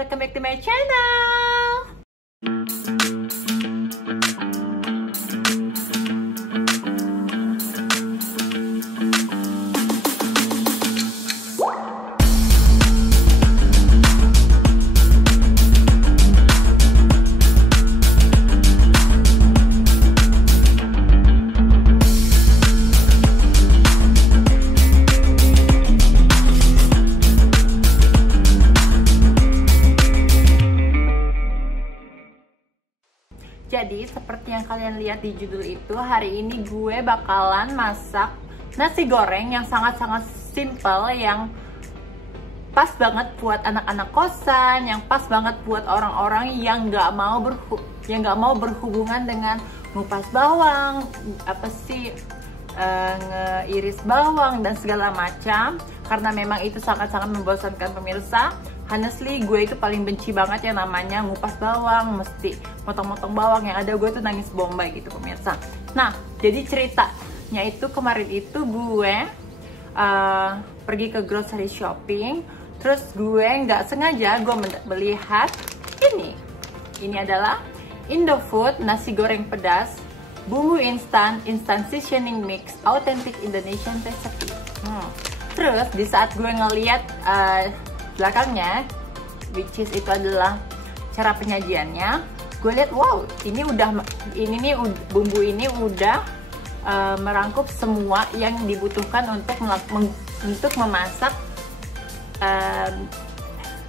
welcome back to my channel. Jadi seperti yang kalian lihat di judul itu, hari ini gue bakalan masak nasi goreng yang sangat-sangat simple, yang pas banget buat anak-anak kosan, yang pas banget buat orang-orang yang nggak mau berhubungan dengan ngupas bawang, ngeiris bawang dan segala macam, karena memang itu sangat-sangat membosankan pemirsa. Honestly, gue itu paling benci banget yang namanya ngupas bawang, mesti motong-motong bawang, yang ada gue tuh nangis bombay gitu pemirsa. Nah, jadi ceritanya itu kemarin itu gue pergi ke grocery shopping, terus gue nggak sengaja gue melihat ini. Ini adalah Indofood nasi goreng pedas, bumbu instan seasoning mix, authentic Indonesian recipe. Terus di saat gue ngeliat belakangnya, which is itu adalah cara penyajiannya, gue lihat wow, ini nih bumbu ini udah merangkup semua yang dibutuhkan untuk memasak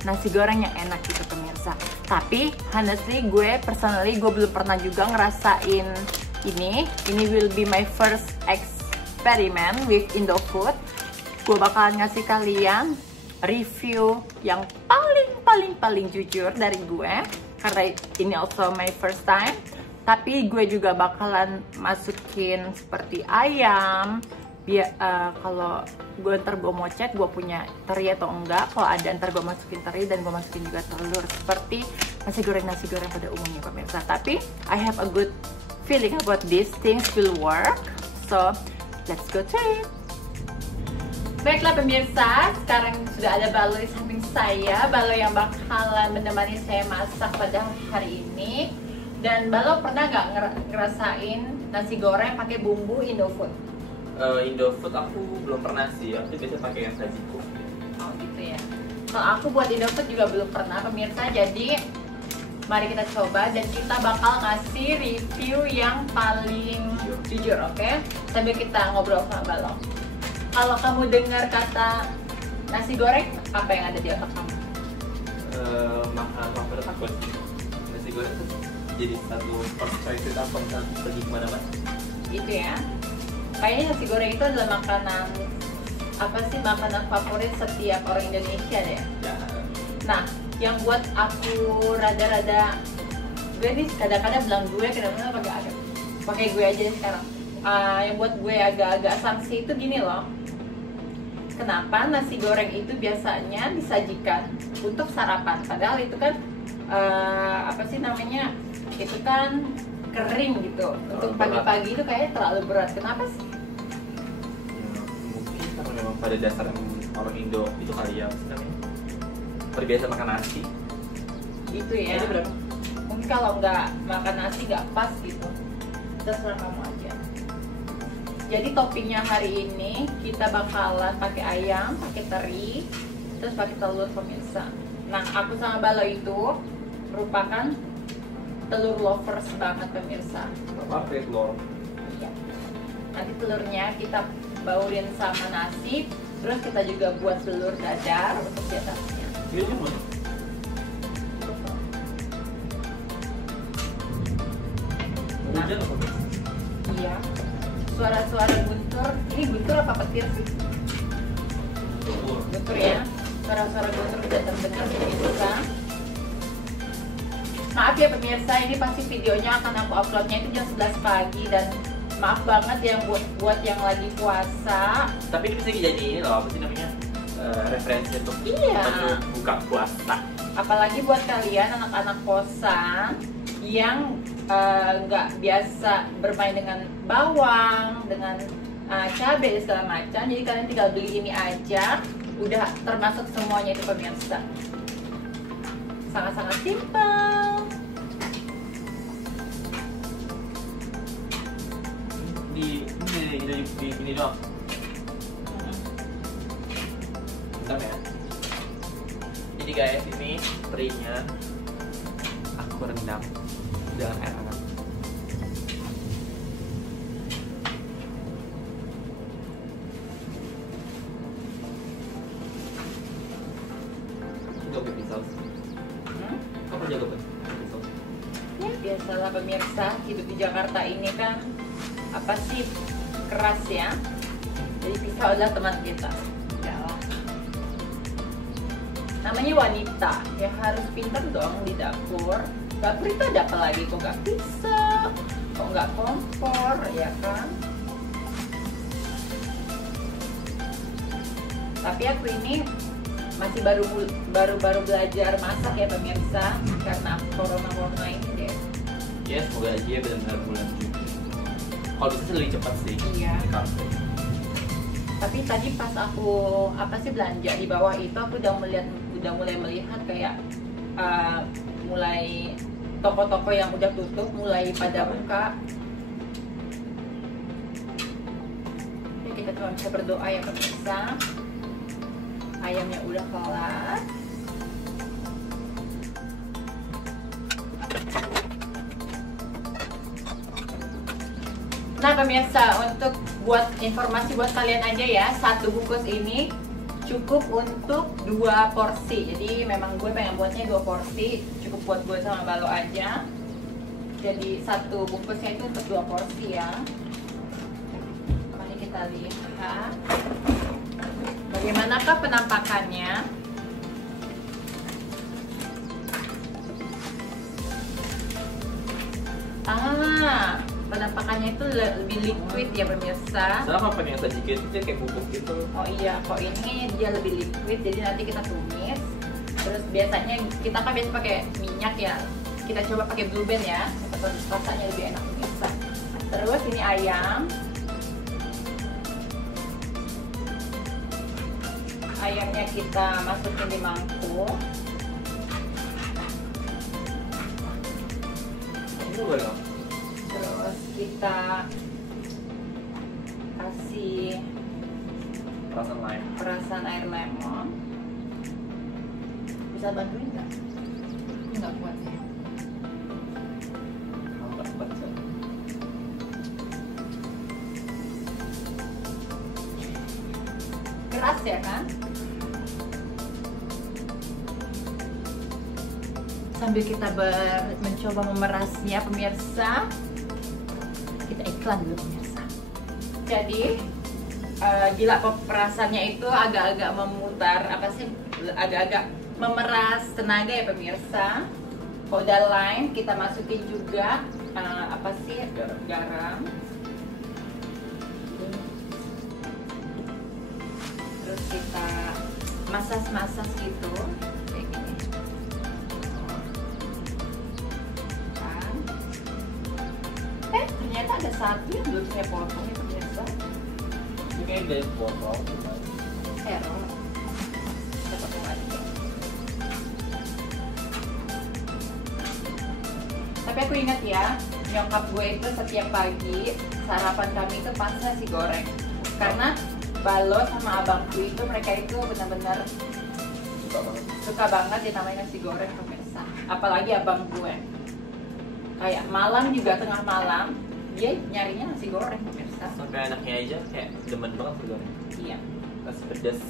nasi goreng yang enak gitu pemirsa. Tapi honestly, gue belum pernah juga ngerasain ini will be my first experiment with Indofood. Gue bakalan ngasih kalian review yang paling jujur dari gue, karena ini also my first time. Tapi gue juga bakalan masukin seperti ayam, kalau gue ntar gue mau cek gue punya teri atau enggak. Kalau ada ntar gue masukin teri, dan gue masukin juga telur seperti nasi goreng pada umumnya pemirsa. Tapi I have a good feeling about these things will work, so let's go try it. Baiklah pemirsa, sekarang sudah ada Balo di samping saya, Balo yang bakalan menemani saya masak pada hari ini. Dan Balo pernah nggak ngerasain nasi goreng pakai bumbu Indofood? Indofood aku belum pernah sih, aku biasa pakai yang sajiku. Oh gitu ya. Kalau aku buat Indofood juga belum pernah pemirsa, jadi mari kita coba dan kita bakal ngasih review yang paling jujur, oke? Sambil kita ngobrol sama Balo. Kalau kamu dengar kata nasi goreng, apa yang ada di otak kamu? Makanan favorit aku. Nasi goreng tuh jadi satu perspektif apa yang pergi kemana-mana. Gitu ya. Kayaknya nasi goreng itu adalah makanan favorit setiap orang Indonesia deh. Ya. Nah, yang buat aku rada-rada, gue nih kadang-kadang bilang gue, kadang-kadang pakai gue aja sekarang. Yang buat gue agak-agak sanksi itu gini loh. Kenapa nasi goreng itu biasanya disajikan untuk sarapan? Padahal itu kan itu kan kering gitu. Untuk pagi-pagi itu kayaknya terlalu berat. Kenapa sih? Mungkin karena memang pada dasarnya orang Indo itu kali ya, terbiasa makan nasi. Gitu ya. Mungkin kalau nggak makan nasi nggak pas gitu. Terserah kamu aja. Jadi toppingnya hari ini kita bakalan pakai ayam, pakai teri, terus pakai telur pemirsa. Nah, aku sama Balo itu merupakan telur lovers banget pemirsa. Pakai telur. Iya. Nanti telurnya kita baurin sama nasi, terus kita juga buat telur dadar untuk di atasnya. Iya cuma. Nah, iya. Suara-suara guntur, ini guntur apa petir sih? Guntur ya. Suara-suara guntur sudah terdengar pemirsa. Maaf ya pemirsa, ini pasti videonya akan aku uploadnya itu jam 11 pagi, dan maaf banget yang buat yang lagi puasa. Tapi ini bisa jadi ini loh, apa sih namanya? Referensi untuk buka puasa. Apalagi buat kalian anak-anak kosan yang nggak biasa bermain dengan bawang, dengan cabai dan segala macam. Jadi kalian tinggal beli ini aja, udah termasuk semuanya itu pemirsa. Sangat-sangat simpel. Ini doang. Sama ya. Jadi guys, ini terinya aku rendam dengan air hangat. Gak pakai pisau. Kamu jago pakai pisau? Ya biasalah pemirsa, hidup di Jakarta ini kan apa sih, keras ya. Jadi pisau adalah teman kita. Yalah. Namanya wanita, ya harus pintar dong di dapur. Dapur itu ada apa lagi kok nggak pisau, kok nggak kompor, ya kan? Tapi aku ini masih baru belajar masak ya pemirsa, karena corona ini deh. Ya semoga aja benar-benar bulan Juni. Kalau bisa sih lebih cepat sih. Iya. Kafe. Tapi tadi pas aku belanja di bawah itu, aku udah mulai melihat kayak mulai toko-toko yang udah tutup mulai pada buka. Ya, kita cuma bisa berdoa ya pemirsa. Ayamnya udah kelar. Nah pemirsa, untuk buat informasi buat kalian aja ya, satu bungkus ini cukup untuk 2 porsi. Jadi memang gue pengen buatnya 2 porsi, cukup buat gue sama Balo aja. Jadi satu bungkusnya itu untuk 2 porsi ya. Mari kita lihat bagaimanakah penampakannya. Penampakannya itu lebih liquid ya pemirsa. Sama pengen sajikan itu kayak bubuk gitu. Oh iya, kok ini dia lebih liquid, jadi nanti kita tumis. Terus biasanya kita kan biasa pakai minyak ya. Kita coba pakai Blue Band ya, rasanya lebih enak pemirsa. Terus ini ayam. Ayamnya kita masukin di mangkuk. Ini boleh. Terus kita kasih perasan air lemon. Bisa bantuin nggak? Nggak kuat ya. Nggak kuat sih. Keras ya kan? Sambil kita mencoba memerasnya pemirsa, kita iklan dulu pemirsa. Jadi gila peperasannya itu agak-agak memutar, agak-agak memeras tenaga ya pemirsa. Kalau udah lime kita masukin juga garam. Terus kita masas gitu kayak gini. Ternyata ada satu yang belum saya potong ya pemirsa. Ini kayak dari botol. Error. Kita potong aja. Tapi aku ingat ya, nyokap gue itu setiap pagi sarapan kami itu pasti nasi goreng. Karena Balo sama abangku itu mereka itu benar-benar suka banget ya namanya nasi goreng pemirsa. Apalagi abang gue. Kayak malam juga, tengah malam dia nyarinya nasi goreng pemirsa. Sampai anaknya aja kayak demen banget nasi goreng. Iya. Nasi pedas.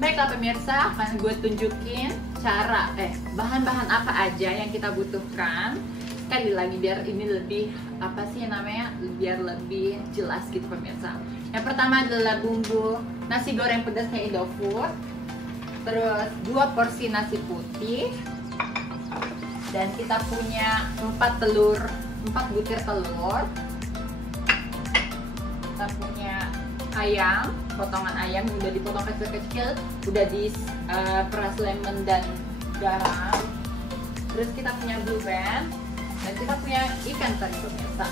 Baiklah pemirsa, akan gue tunjukin cara bahan-bahan apa aja yang kita butuhkan. Sekali lagi biar ini lebih biar lebih jelas gitu pemirsa. Yang pertama adalah bumbu nasi goreng pedasnya Indofood. Terus 2 porsi nasi putih. Dan kita punya 4 butir telur. Kita punya ayam, potongan ayam yang udah dipotong kecil-kecil, udah di peras lemon dan garam. Terus kita punya blue band dan kita punya ikan teri pemirsa.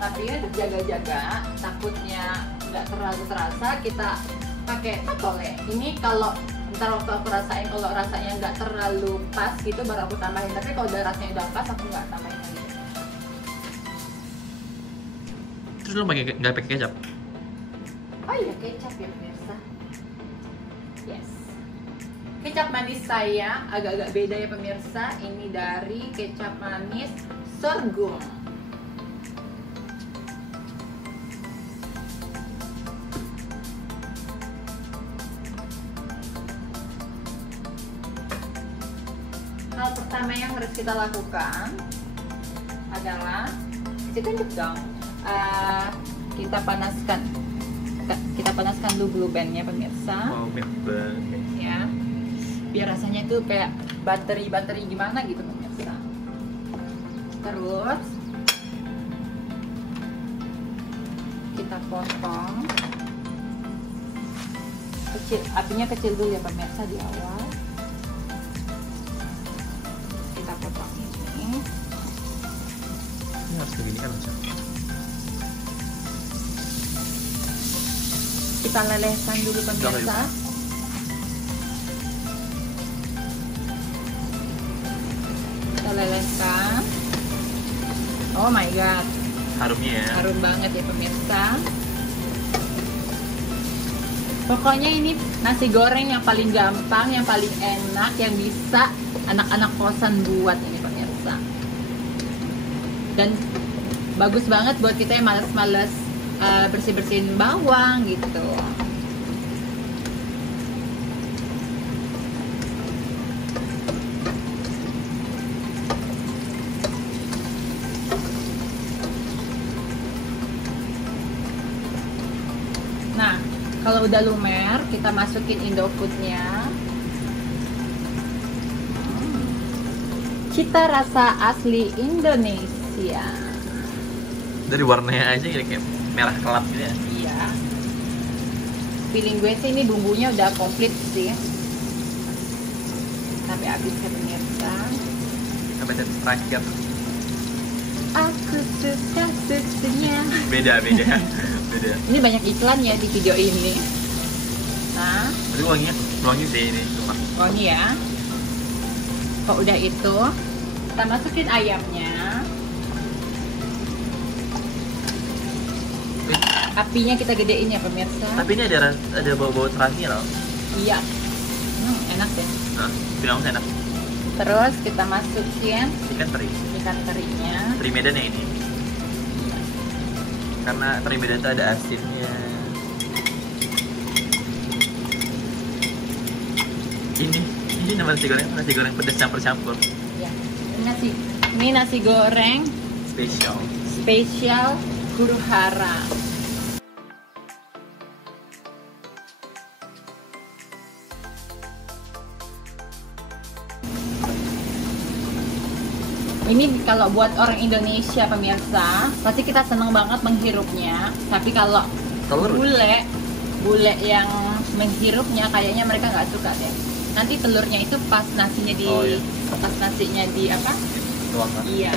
Tapi untuk jaga-jaga, takutnya nggak terlalu terasa, kita pakai tole. Ini kalau ntar waktu aku rasain, kalau rasanya nggak terlalu pas gitu baru aku tambahin. Tapi kalau udah rasanya udah pas, aku nggak tambahin lagi. Terus lu nggak pakai kecap? Oh iya, kecap ya pemirsa. Yes. Kecap manis saya agak-agak beda ya pemirsa. Ini dari kecap manis sorghum. Hal pertama yang harus kita lakukan adalah tunjuk dong. Kita panaskan dulu blue bandnya pemirsa. Oh, Ya, biar rasanya itu kayak bateri gimana gitu pemirsa. Terus kita potong kecil, apinya kecil dulu ya pemirsa di awal. Kita potong ini. Ini harus begini kan Ocha? Kita lelehkan dulu pemirsa. Kita lelehkan. Oh my god, Harumnya ya? harum banget ya pemirsa. Pokoknya ini nasi goreng yang paling gampang, yang paling enak, yang bisa anak-anak kosan buat ini pemirsa. Dan bagus banget buat kita yang males-males bersih-bersihin bawang gitu. Nah, kalau udah lumer, kita masukin Indofoodnya. Cita rasa asli Indonesia. Dari warnanya aja kayak merah kelap gitu ya? Iya. Feeling gue sih ini bumbunya udah komplit sih. Sampai habis ya pemirsa. Sampai tetes terakhir. Aku suka susunya. Beda. Beda. Ini banyak iklan ya di video ini. Nah, Tapi wangi sih ini cuma. wangi ya. Kok udah itu, kita masukin ayamnya. Apinya kita gedein ya pemirsa. Tapi ini ada bau-bau terasi loh. Iya. Enak deh. Nah, bilang enak. Terus kita masukin Ikan teri. ikan terinya. Teri Medan ya ini. Karena teri Medan itu ada asinnya. Ini nama nasi goreng pedas campur-campur. Ya. Ini nasi goreng spesial huru hara. Ini kalau buat orang Indonesia pemirsa, pasti kita seneng banget menghirupnya. Tapi kalau Telur. bule yang menghirupnya kayaknya mereka nggak suka deh. Nanti telurnya itu pas nasinya di Oh, iya. pas nasinya di apa? Tuangkan. Iya.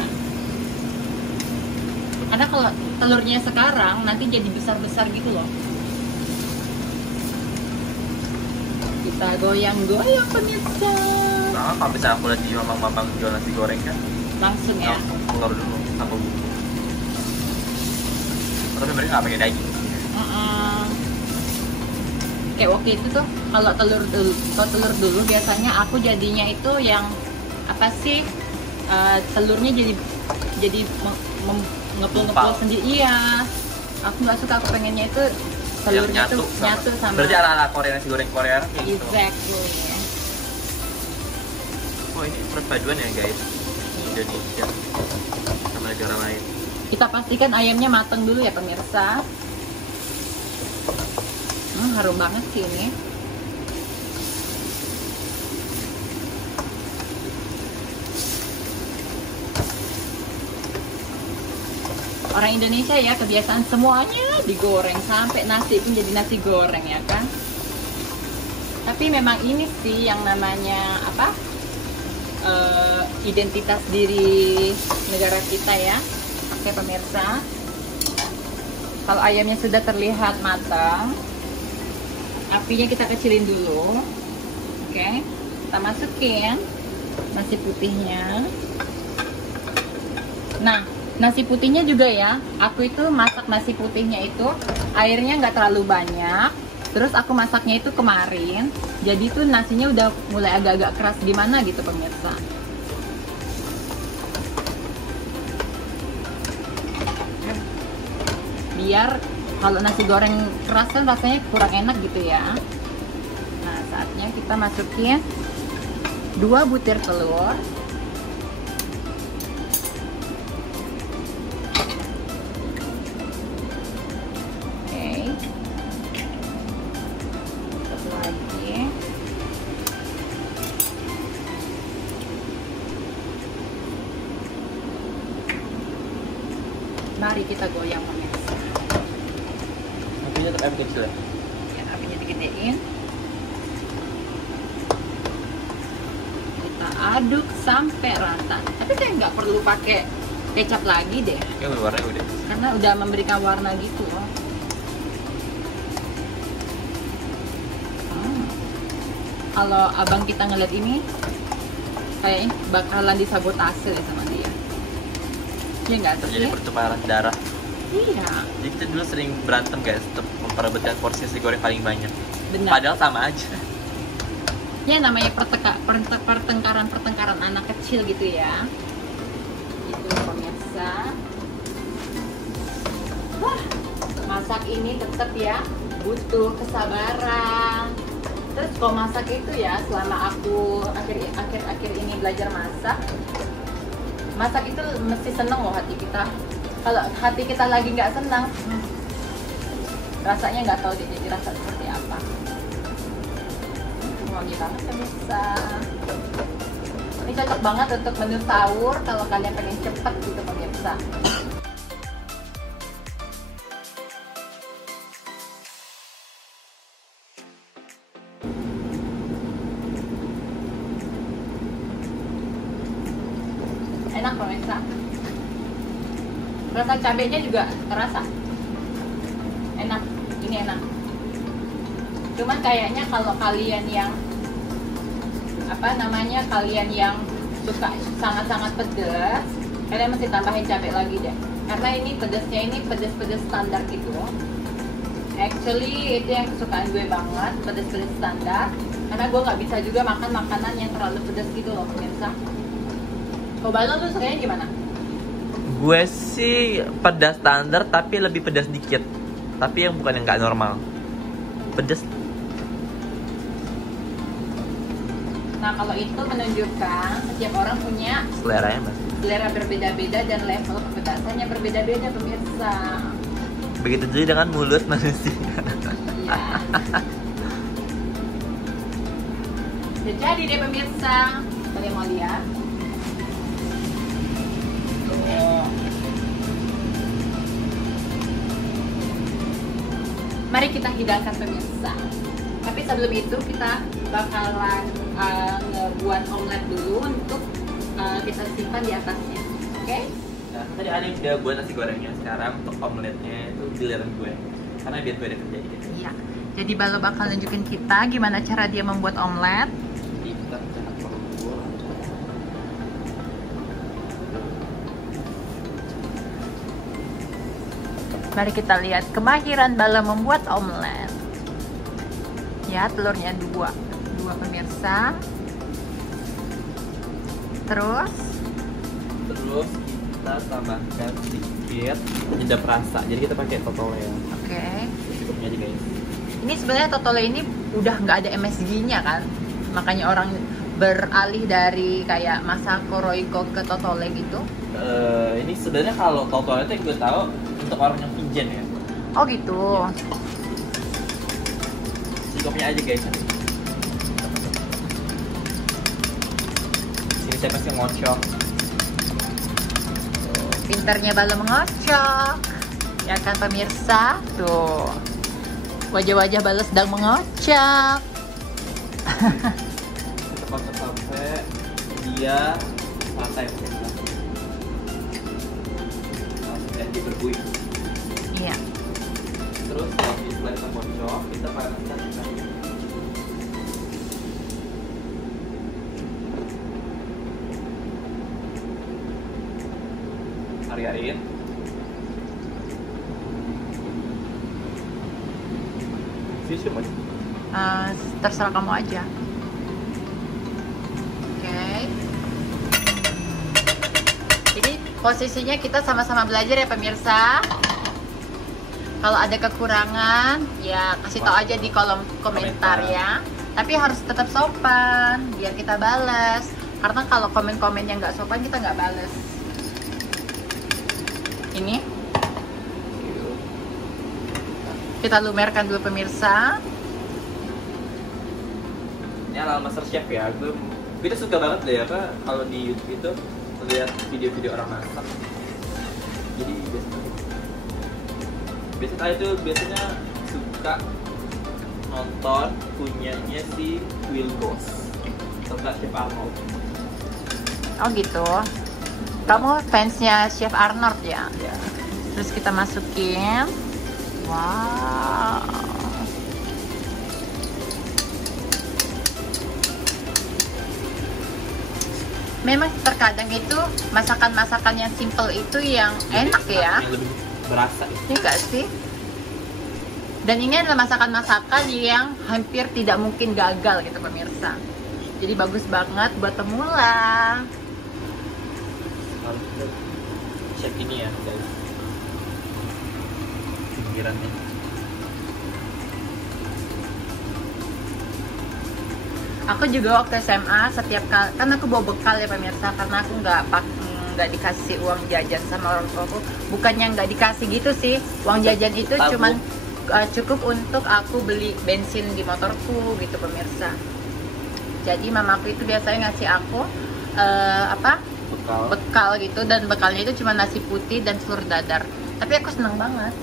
Karena kalau telurnya sekarang nanti jadi besar-besar gitu loh. Kita goyang-goyang pemirsa. Nah, kalau misalnya aku lihat di mamang-mamang jual nasi goreng kan, Langsung ya. langsung telur dulu tanpa bumbu. Tapi mereka nggak pakai daging. Kayak waktu itu tuh kalau telur dulu biasanya aku jadinya itu yang apa sih, telurnya jadi ngepul-ngepul sendiri. Iya, aku nggak suka, aku pengennya itu telurnya tuh nyatu sama. Berarti ala Korea, nasi goreng Korea kayak gitu. Exactly. Oh, ini perpaduan ya guys, Indonesia sama negara lain. Kita pastikan ayamnya matang dulu ya pemirsa. Harum banget sih ini. orang Indonesia ya kebiasaan semuanya digoreng, sampai nasi pun jadi nasi goreng ya kan. Tapi memang ini sih yang namanya apa, identitas diri negara kita ya. Oke pemirsa, kalau ayamnya sudah terlihat matang, apinya kita kecilin dulu. Oke, kita masukin nasi putihnya. Nah, nasi putihnya juga ya, aku itu masak nasi putihnya itu airnya nggak terlalu banyak. Terus aku masaknya itu kemarin, jadi tuh nasinya udah mulai agak-agak keras gimana gitu pemirsa. Biar kalau nasi goreng keras kan rasanya kurang enak gitu ya. Nah, saatnya kita masukin 2 butir telur. Mari kita goyang pemirsa. Apinya tetap api kecil ya? Ya, apinya digedein. Kita aduk sampai rata. Tapi saya nggak perlu pakai kecap lagi deh. Ya warnanya udah. Karena udah memberikan warna gitu loh. Kalau abang kita ngeliat ini, kayaknya bakalan disabotase deh sama dia. Iya nggak sih? Terjadi pertukaran darah. Iya. Jadi kita dulu sering berantem guys untuk memperebutkan porsi nasi goreng paling banyak. Benar. Padahal sama aja. Ya namanya pertengkaran anak kecil gitu ya. Itu pemirsa. Wah, masak ini tetap ya butuh kesabaran. Terus kalau masak itu ya, selama aku akhir-akhir ini belajar masak itu mesti seneng loh hati kita. Kalau hati kita lagi nggak senang, rasanya nggak tahu deh jadi rasa seperti apa. Wangi banget pemirsa. Ini cocok banget untuk menu sahur kalau kalian pengen cepet gitu pemirsa. Enak pemirsa. Rasa cabenya juga terasa. Enak, ini enak. Cuman kayaknya kalau kalian yang kalian yang suka sangat-sangat pedas, kalian mesti tambahin cabai lagi deh. Karena ini pedasnya ini pedas-pedas standar gitu. Actually itu yang kesukaan gue banget, pedas-pedas standar. Karena gue nggak bisa juga makan makanan yang terlalu pedas gitu loh pemirsa. Kalau balon tuh sukanya gimana? Gue sih pedas standar tapi lebih pedas dikit. Tapi yang bukan yang nggak normal. Pedas. Nah kalau itu menunjukkan setiap orang punya Seleranya mas. selera berbeda-beda dan level kepedasannya berbeda-beda pemirsa. Begitu juga dengan mulut manusia. Iya. Jadi deh pemirsa, kalian mau lihat? Mari kita hidangkan pemirsa. Tapi sebelum itu kita bakalan ngebuat omelet dulu untuk kita simpan di atasnya. Oke? Nah, tadi ada yang udah buat nasi gorengnya. Sekarang untuk omeletnya itu giliran gue. Karena biar gue ada kerja gitu. Iya. Jadi Balo bakal nunjukin kita gimana cara dia membuat omelet. Jadi kita cetak telur. Mari kita lihat kemahiran Balo membuat omelet. Ya, telurnya dua pemirsa. Terus kita tambahkan sedikit penyedap rasa. Jadi kita pakai totole ya. Oke. Cukupnya aja guys. Ini sebenarnya totole ini udah nggak ada MSG-nya kan, makanya orang beralih dari kayak Masako Royco ke totole gitu. Ini sebenarnya kalau totole itu yang gue tahu untuk orang yang pijen ya. Oh gitu. Ya. Cukupnya aja guys. Sini saya pasti ngocok. Pinternya Balo mengocok. Ya kan pemirsa? Tuh. Wajah-wajah Balo sedang mengocok. Kita pakai sampai dia rata ya pemirsa. Sampai dia berbuih. Iya. Terus setelah kita kocok, kita panaskan ikannya. Hari-hariin. Sih cuma Terserah kamu aja. Oke. Jadi posisinya kita sama-sama belajar ya pemirsa. Kalau ada kekurangan ya kasih tahu aja di kolom komentar ya. Tapi harus tetap sopan biar kita balas. Karena kalau komen-komen yang nggak sopan kita nggak balas. Ini kita lumerkan dulu pemirsa. Ini ala Master Chef ya. Gue tuh suka banget deh apa kalau di YouTube itu lihat video-video orang masak. Jadi biasanya suka nonton punyanya si Will Ghost atau Chef Arnold. Oh gitu. Kamu fansnya Chef Arnold ya? Ya. Terus kita masukin. Wow. Memang terkadang itu masakan-masakan yang simple itu yang enak ya. Yang lebih berasa. Ini enggak sih? Dan ini adalah masakan-masakan yang hampir tidak mungkin gagal gitu pemirsa. Jadi bagus banget buat pemula. Harus chef ini ya guys. Pinggirannya. Aku juga waktu SMA setiap kali, kan aku bawa bekal ya pemirsa, karena aku nggak dikasih uang jajan sama orang tuaku. Bukannya nggak dikasih gitu sih, uang jajan itu cuman cukup untuk aku beli bensin di motorku gitu pemirsa. Jadi mamaku itu biasanya ngasih aku bekal gitu, dan bekalnya itu cuma nasi putih dan telur dadar. Tapi aku seneng banget.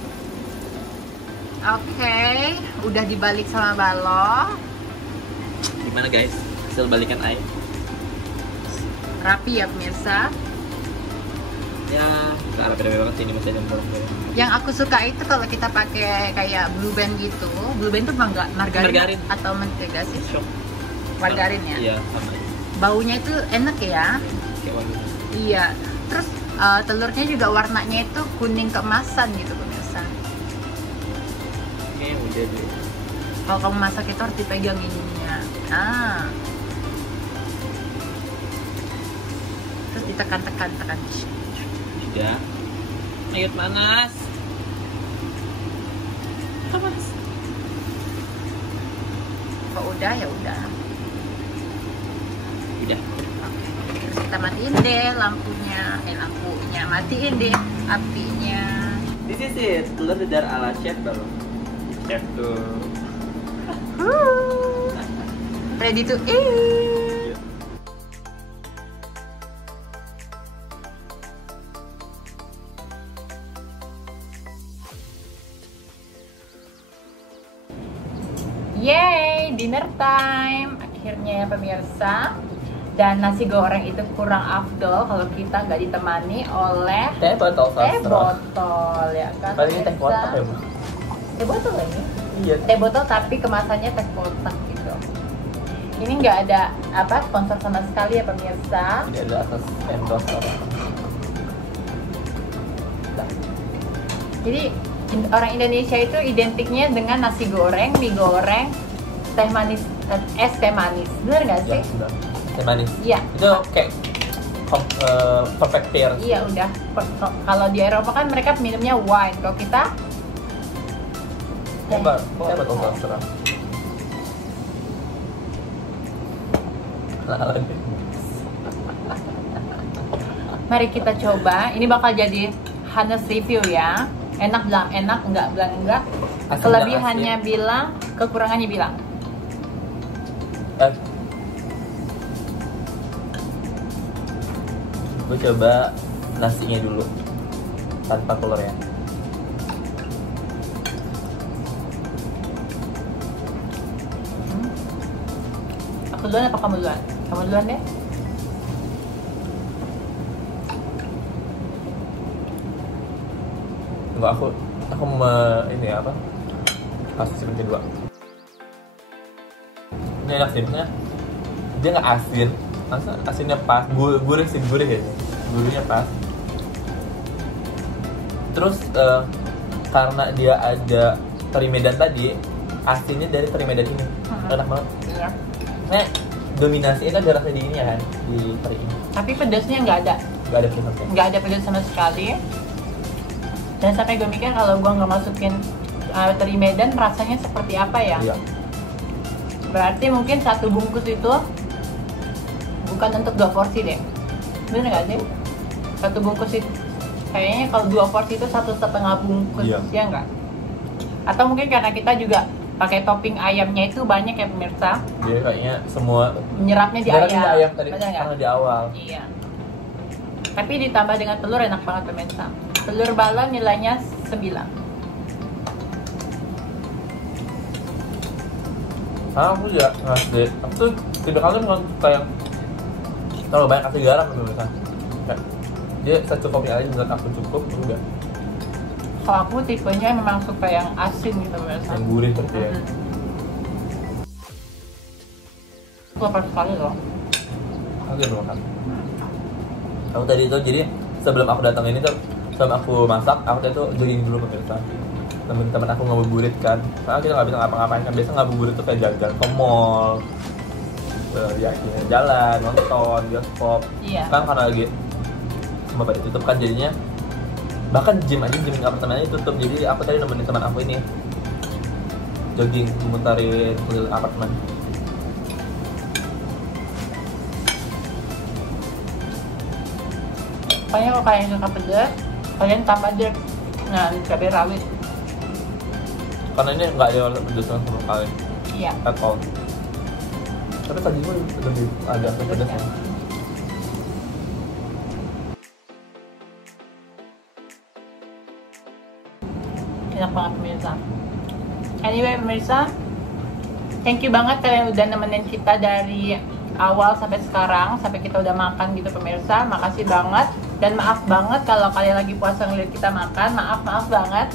Oke, udah dibalik sama Balo. Gimana guys? Hasil balikan air. Rapi ya pemirsa. Ya, nggak rapi banget sih ini masih ada. Yang aku suka itu kalau kita pakai kayak Blue Band gitu. Blue Band tuh margarin atau mentega sih? Margarin ya? Iya, sama. Baunya itu enak ya? Kayak wangi. Iya. Terus telurnya juga warnanya itu kuning keemasan gitu pemirsa. Oke, udah deh. Kalau kamu masak itu harus dipegang ininya. Terus ditekan-tekan. Udah. Ayo panas. Panas. Kalau udah ya udah. Udah. Oke. Terus kita matiin deh lampunya. Matiin deh apinya. This is it, telur dadar ala chef Balo. Chef tuh. Ready to eat. Yay, dinner time. Akhirnya ya pemirsa. Dan nasi goreng itu kurang afdol kalau kita nggak ditemani oleh Teh botol ya kan? Paling teh kotak ya, Bu. Teh botol ini? Iya. Teh botol tapi kemasannya teh kotak gitu. Ini nggak ada sponsor sama sekali ya pemirsa. Ini ada atas endorse orang. Jadi orang Indonesia itu identiknya dengan nasi goreng, mie goreng, teh manis, es teh manis. Bener nggak sih? Ya, sudah. Teh manis. Iya. Itu kayak perfect pair. Iya udah. Kalau di Eropa kan mereka minumnya wine. Kalau kita Kok botol terserah. Mari kita coba. Ini bakal jadi honest review ya. Enak bilang enak, enggak bilang enggak. Kelebihannya bilang, kekurangannya bilang. Gue coba nasinya dulu. tanpa telurnya. Aku duluan apa kamu duluan? Kamu duluan deh. Enggak, aku ini apa? Kasih sih kedua. Ini enak sih, maksudnya dia nggak asin, masa asinnya pas, gurih sih, gurih ya, gurihnya pas. Terus karena dia ada teri medan tadi, asinnya dari teri medan ini enak banget. Iya. Maksudnya dominasi itu ada rasa di ini ya kan, di teri ini. Tapi pedasnya nggak ada. Nggak ada pedasnya. Nggak ada pedas sama sekali. Dan sampai gue mikir kalau gue nggak masukin teri medan rasanya seperti apa ya? Iya. Berarti mungkin satu bungkus itu bukan untuk 2 porsi deh. Bener nggak sih? Satu bungkus itu kayaknya kalau 2 porsi itu 1,5 bungkus, Iya. ya nggak? Atau mungkin karena kita juga pakai topping ayamnya itu banyak ya pemirsa, Dia kayaknya semua menyerapnya di menyerapnya ayam. tadi Bener nggak? karena di awal. Iya. Tapi ditambah dengan telur enak banget pemirsa. Telur balon nilainya 9. Aku juga ngasih, aku tuh tidak kangen kalau kayak terlalu banyak kasih garam gitu misalnya. Kayak dia secukupnya aja, menurut aku cukup, udah. Kalau aku tipenya memang suka yang asin gitu pemirsa. Yang gurih seperti ya. Aku lapar sekali loh. Aku belum makan. Aku tadi itu jadi sebelum aku datang ini tuh, sebelum aku masak, aku tadi tuh jogging dulu pemirsa. Temen-temen aku ngabuburit kan, karena kita nggak bisa ngapa-ngapain kan. Biasa ngabuburit tuh kayak jalan ke mall, ya jalan, nonton, bioskop. Iya. Sekarang karena lagi semua pada tutup kan, jadinya bahkan gym apartemennya tutup. Jadi aku tadi nemenin teman aku ini jogging memutarin keliling apartemen. Pokoknya kalau kalian suka pedas, kalian tambah aja cabai rawit. Karena ini nggak ada pedas sama sekali, Iya. at all. Tapi tadi gue lebih ada pedasnya. Enak banget pemirsa. Anyway pemirsa, thank you banget kalian udah nemenin kita dari awal sampai sekarang, sampai kita udah makan gitu pemirsa. Makasih banget. Dan maaf banget kalau kalian lagi puasa ngeliat kita makan. Maaf banget.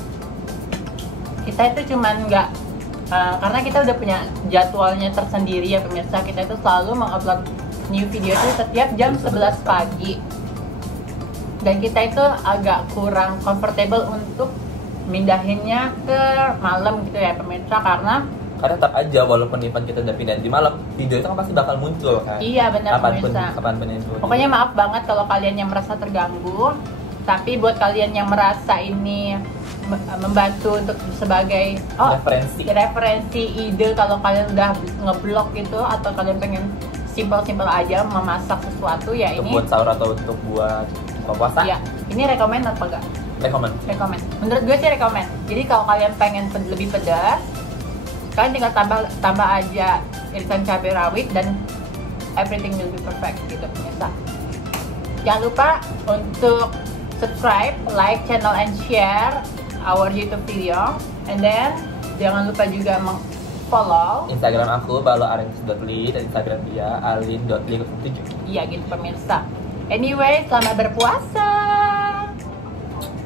Kita itu cuman nggak karena kita udah punya jadwalnya tersendiri ya pemirsa. Kita itu selalu mengupload new video itu setiap jam 11 pagi. Dan kita itu agak kurang comfortable untuk mindahinnya ke malam gitu ya pemirsa, karena tetap aja walaupun event kita udah pindah di malam, video itu kan pasti bakal muncul kan. Iya benar pemirsa. Kapanpun itu. Pokoknya maaf banget kalau kalian yang merasa terganggu. Tapi buat kalian yang merasa ini membantu untuk sebagai referensi ide kalau kalian udah ngeblok gitu, atau kalian pengen simpel-simpel aja memasak sesuatu ya, untuk ini buat sahur atau untuk buat buka puasa. ya, ini rekomen apa enggak? Rekomen. Menurut gue sih rekomen. Jadi kalau kalian pengen lebih pedas, kalian tinggal tambah aja irisan cabai rawit dan everything will be perfect gitu pemirsa. Jangan lupa untuk subscribe, like channel and share our YouTube video, and then jangan lupa juga follow Instagram aku baloarens.li dan Instagram dia alin.li07. iya gitu pemirsa. Anyway, selamat berpuasa.